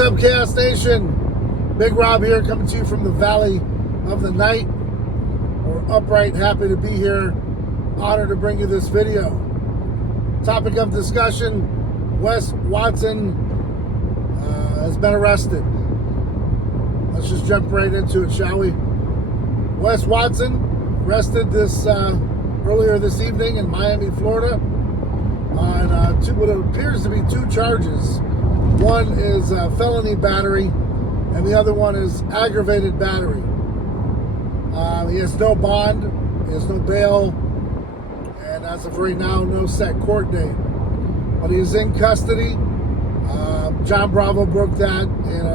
What's up, Chaos Nation? Big Rob here, coming to you from the Valley of the Night. We're upright, happy to be here. Honored to bring you this video. Topic of discussion, Wes Watson has been arrested. Let's just jump right into it, shall we? Wes Watson arrested earlier this evening in Miami, Florida on what appears to be two charges. One is felony battery, and the other one is aggravated battery. He has no bond, he has no bail, and as of right now, no set court date. But he is in custody. John Bravo broke that in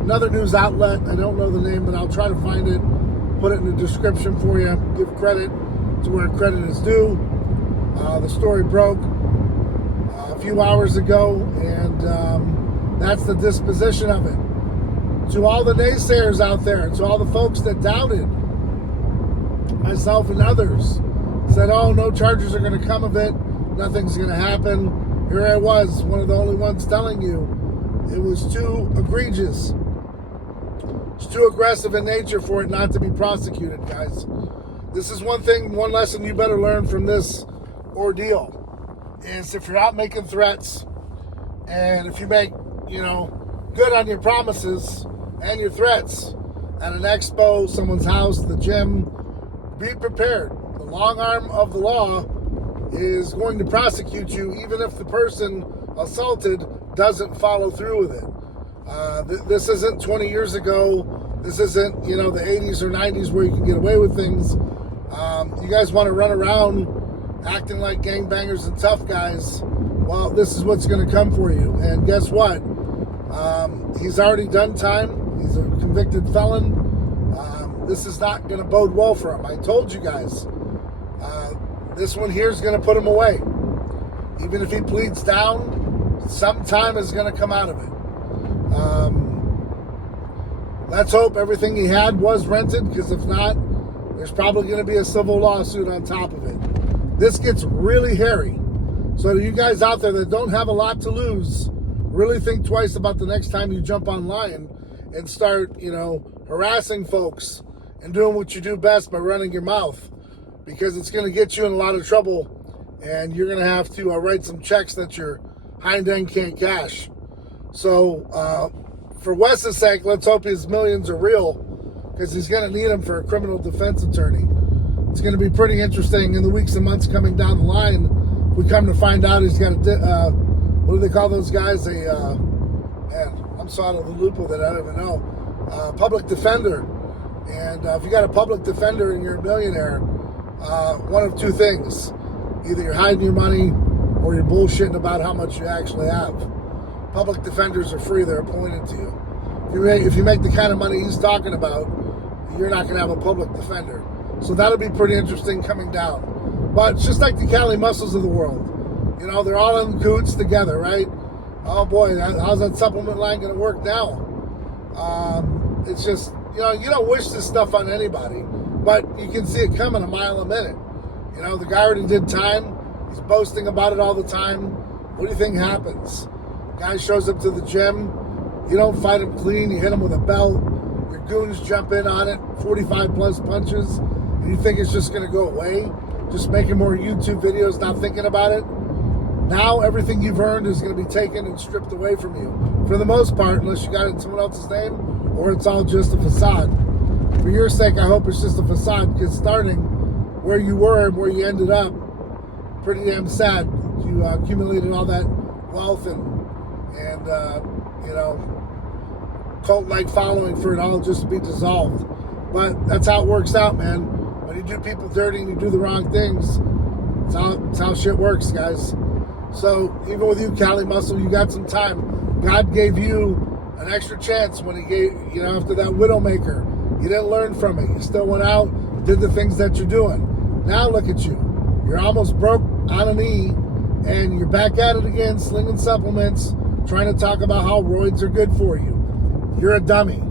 another news outlet. I don't know the name, but I'll try to find it, put it in the description for you, give credit to where credit is due. The story broke a few hours ago, and that's the disposition of it. To all the naysayers out there, to all the folks that doubted, myself and others, said, oh, no charges are going to come of it, nothing's going to happen. Here I was, one of the only ones telling you it was too egregious. It's too aggressive in nature for it not to be prosecuted, guys. This is one thing, one lesson you better learn from this ordeal, is if you're out making threats, and if you make, good on your promises and your threats at an expo, someone's house, the gym, be prepared. The long arm of the law is going to prosecute you even if the person assaulted doesn't follow through with it. This isn't 20 years ago. This isn't, the 80s or 90s where you can get away with things. You guys want to run around acting like gangbangers and tough guys. Well, this is what's going to come for you. And guess what? He's already done time. He's a convicted felon. This is not going to bode well for him. I told you guys. This one here is going to put him away. Even if he pleads down, some time is going to come out of it. Let's hope everything he had was rented, because if not, there's probably going to be a civil lawsuit on top of it. This gets really hairy. So to you guys out there that don't have a lot to lose, really think twice about the next time you jump online and start, harassing folks and doing what you do best by running your mouth, because it's going to get you in a lot of trouble, and you're going to have to write some checks that your hind end can't cash. So for Wes's sake, let's hope his millions are real, because he's going to need them for a criminal defense attorney. It's going to be pretty interesting in the weeks and months coming down the line. We come to find out he's got what do they call those guys? I'm so out of the loop with it, I don't even know. Public defender. And if you got a public defender and you're a millionaire, one of two things. Either you're hiding your money or you're bullshitting about how much you actually have. Public defenders are free, they're appointed to you. If you make the kind of money he's talking about, you're not going to have a public defender. So that'll be pretty interesting coming down. But it's just like the Cali Muscles of the world. They're all in cahoots together, right? Oh boy, how's that supplement line going to work now? It's just, you don't wish this stuff on anybody, but you can see it coming a mile a minute. The guy already did time. He's boasting about it all the time. What do you think happens? Guy shows up to the gym. You don't fight him clean. You hit him with a belt. Your goons jump in on it. 45 plus punches. And you think it's just going to go away? Just making more YouTube videos, not thinking about it. Now everything you've earned is going to be taken and stripped away from you. For the most part, unless you got it in someone else's name, or it's all just a facade. For your sake, I hope it's just a facade, because starting where you were and where you ended up, pretty damn sad. You accumulated all that wealth and cult-like following for it all just to be dissolved. But that's how it works out, man. When you do people dirty and you do the wrong things, it's how shit works, guys. So even with you, Cali Muscle, you got some time. God gave you an extra chance when he gave, after that Widowmaker. You didn't learn from it. You still went out, did the things that you're doing. Now look at you. You're almost broke on a knee, and you're back at it again, slinging supplements, trying to talk about how roids are good for you. You're a dummy.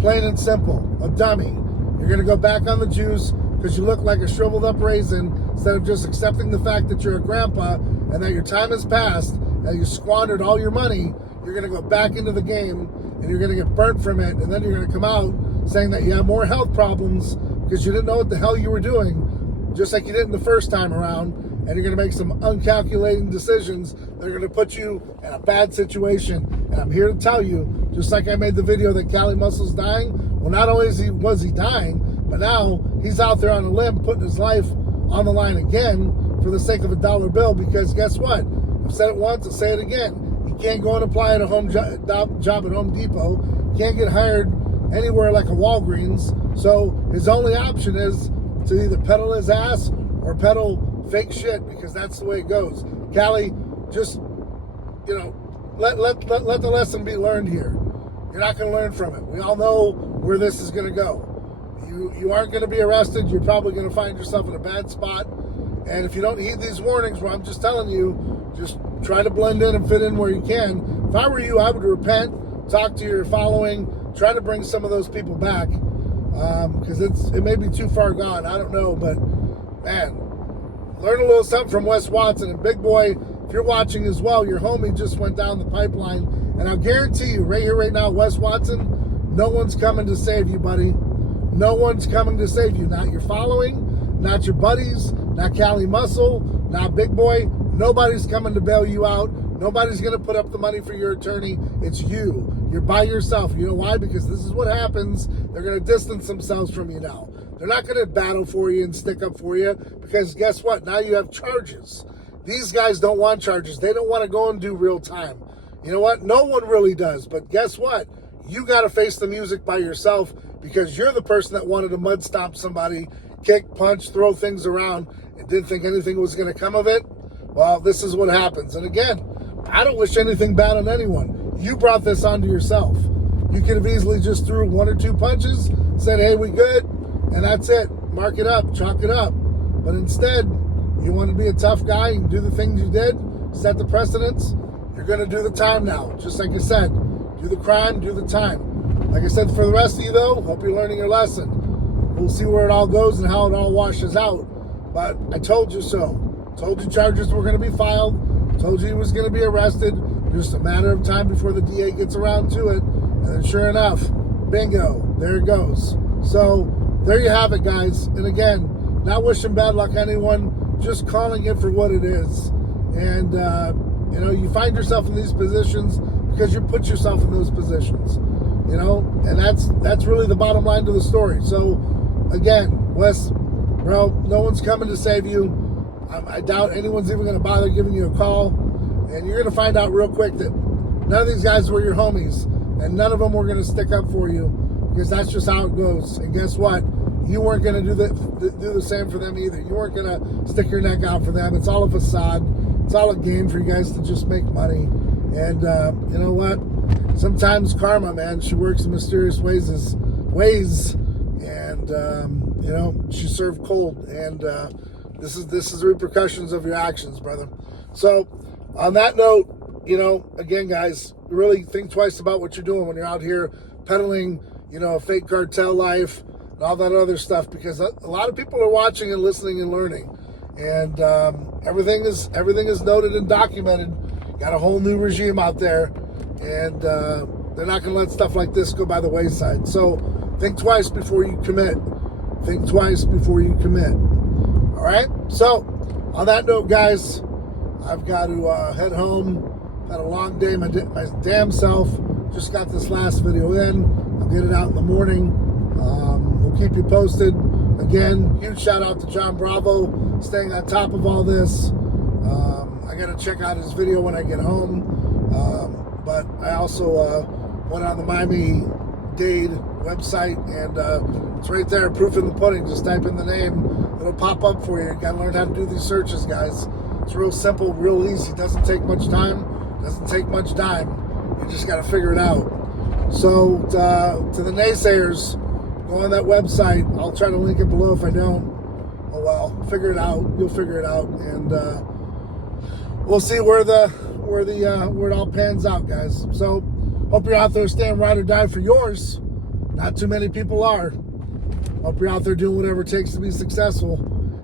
Plain and simple. A dummy. You're going to go back on the juice because you look like a shriveled up raisin, instead of just accepting the fact that you're a grandpa and that your time has passed and you squandered all your money. you're going to go back into the game and you're going to get burnt from it, and then you're going to come out saying that you have more health problems because you didn't know what the hell you were doing, just like you didn't the first time around, and you're going to make some uncalculating decisions that are going to put you in a bad situation. And I'm here to tell you, just like I made the video that Cali Muscle's dying, well, not only was he dying, but now he's out there on a limb putting his life on the line again for the sake of a dollar bill, because guess what? I've said it once, I'll say it again. He can't go and apply at a job at Home Depot. Can't get hired anywhere like a Walgreens. So his only option is to either pedal his ass or pedal fake shit, because that's the way it goes. Cali, just, let the lesson be learned here. You're not going to learn from it. We all know where this is going to go. You aren't going to be arrested. You're probably going to find yourself in a bad spot. And if you don't heed these warnings, well, I'm just telling you, just try to blend in and fit in where you can. If I were you, I would repent, talk to your following, try to bring some of those people back, because it may be too far gone. I don't know, but man, learn a little something from Wes Watson. And big boy, if you're watching as well, your homie just went down the pipeline, and I'll guarantee you right here, right now, Wes Watson, no one's coming to save you, buddy. No one's coming to save you. Not your following, not your buddies, not Cali Muscle, not Big Boy. Nobody's coming to bail you out. Nobody's going to put up the money for your attorney. It's you. You're by yourself. You know why? Because this is what happens. They're going to distance themselves from you now. They're not going to battle for you and stick up for you, because guess what? Now you have charges. These guys don't want charges. They don't want to go and do real time. You know what? No one really does. But guess what? You got to face the music by yourself, because you're the person that wanted to mud stomp somebody, kick, punch, throw things around, and didn't think anything was going to come of it. Well, this is what happens. And again, I don't wish anything bad on anyone. You brought this onto yourself. You could have easily just threw one or two punches, said, hey, we good, and that's it. Mark it up, chalk it up. But instead, you want to be a tough guy and do the things you did, set the precedents. You're going to do the time now. Just like I said, do the crime, do the time. Like I said, for the rest of you, though, hope you're learning your lesson. We'll see where it all goes and how it all washes out. But I told you so. Told you charges were going to be filed. Told you he was going to be arrested. Just a matter of time before the DA gets around to it. And then sure enough, bingo, there it goes. So there you have it, guys. And again, not wishing bad luck on anyone, just calling it for what it is. And, you find yourself in these positions because you put yourself in those positions. And that's really the bottom line to the story. So again, Wes, bro, no one's coming to save you. I doubt anyone's even going to bother giving you a call. And you're going to find out real quick that none of these guys were your homies, and none of them were going to stick up for you, because that's just how it goes. And guess what? You weren't going to do the same for them either. You weren't going to stick your neck out for them. It's all a facade. It's all a game for you guys to just make money. And you know what? Sometimes karma, man, she works in mysterious ways. And she served cold. And this is the repercussions of your actions, brother. So on that note, again, guys, really think twice about what you're doing when you're out here peddling, a fake cartel life and all that other stuff, because a lot of people are watching and listening and learning. And everything is noted and documented. Got a whole new regime out there, and they're not going to let stuff like this go by the wayside. So think twice before you commit. Think twice before you commit. All right? So on that note, guys, I've got to head home. Had a long day, my damn self. Just got this last video in. I'll get it out in the morning. We'll keep you posted. Again, huge shout out to John Bravo, staying on top of all this. I got to check out his video when I get home. But I also went on the Miami-Dade website, and it's right there, proof in the pudding. Just type in the name. It'll pop up for you. You got to learn how to do these searches, guys. It's real simple, real easy. Doesn't take much time. Doesn't take much dime. You just got to figure it out. So to the naysayers, go on that website. I'll try to link it below if I don't. Oh well, figure it out. You'll figure it out, and we'll see where it all pans out, guys. So hope you're out there staying ride or die for yours. Not too many people are. Hope you're out there doing whatever it takes to be successful,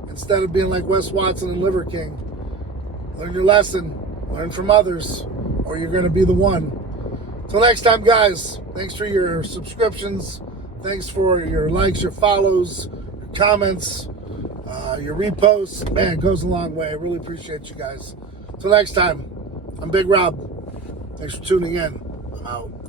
instead of being like Wes Watson and Liver King. Learn your lesson. Learn from others, or you're going to be the one. Till next time, guys, thanks for your subscriptions. Thanks for your likes, your follows, your comments, your reposts. Man, it goes a long way. I really appreciate you guys. Till next time, I'm Big Rob. Thanks for tuning in. I'm out.